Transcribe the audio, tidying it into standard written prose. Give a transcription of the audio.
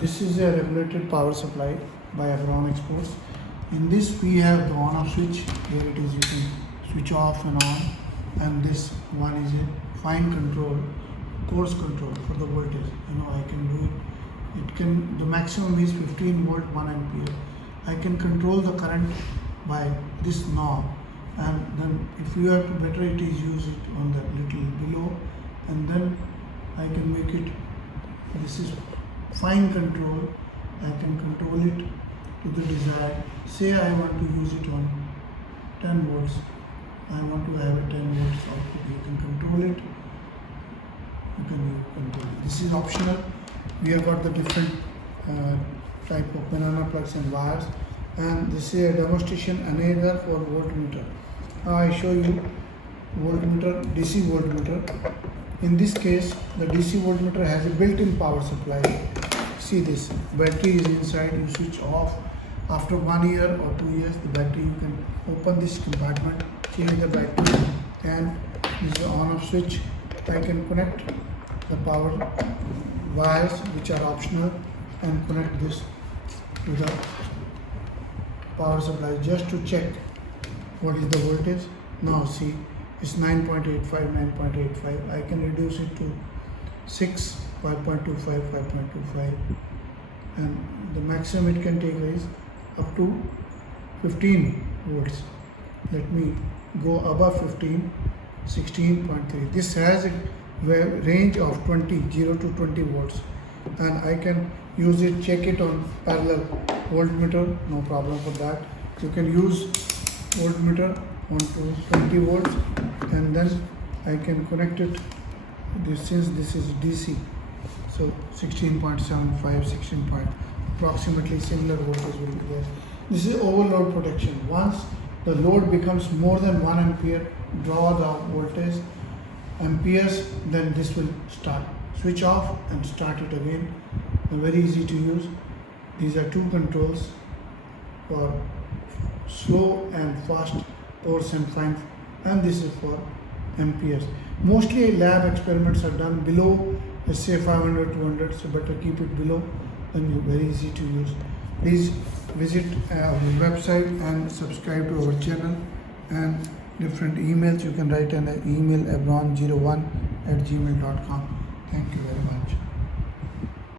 This is a regulated power supply by abron01. In this we have the on-off switch, where it is you can switch off and on, and this one is a fine control, coarse control for the voltage. I can do it. It can, the maximum is 15 volt 1 ampere. I can control the current by this knob, and then if you have to better it is use it on the little below, and then I can make it, this is fine control. I can control it to the desired. Say I want to use it on 10 volts. I want to have a 10 volts output. You can control it. You can control it. This is optional. We have got the different type of banana plugs and wires, and this is a demonstration another for voltmeter. Now I show you voltmeter, DC voltmeter. In this case, the DC voltmeter has a built-in power supply. See this, battery is inside. You switch off after 1 year or 2 years. The battery, you can open this compartment, change the battery, and this is on-off switch. I can connect the power wires, which are optional, and connect this to the power supply just to check what is the voltage. Now see, it's 9.85, 9.85. I can reduce it to 6, 5.25, 5.25, and the maximum it can take is up to 15 volts. Let me go above 15, 16.3. This has a range of 0 to 20 volts, and I can use it, check it on parallel voltmeter, no problem for that. You can use voltmeter on to 20 volts, and then I can connect it, since this is DC, so 16.75, 16 point, approximately similar voltage will be there. This is overload protection. Once the load becomes more than 1 ampere, draw the voltage amperes, then this will start. Switch off and start it again. Very easy to use. These are two controls for slow and fast, coarse and fine, and this is for amperes. Mostly lab experiments are done below, let's say 500, 200, so better keep it below, then very easy to use. Please visit our website and subscribe to our channel, and different emails you can write an email abron01@gmail.com. Thank you very much.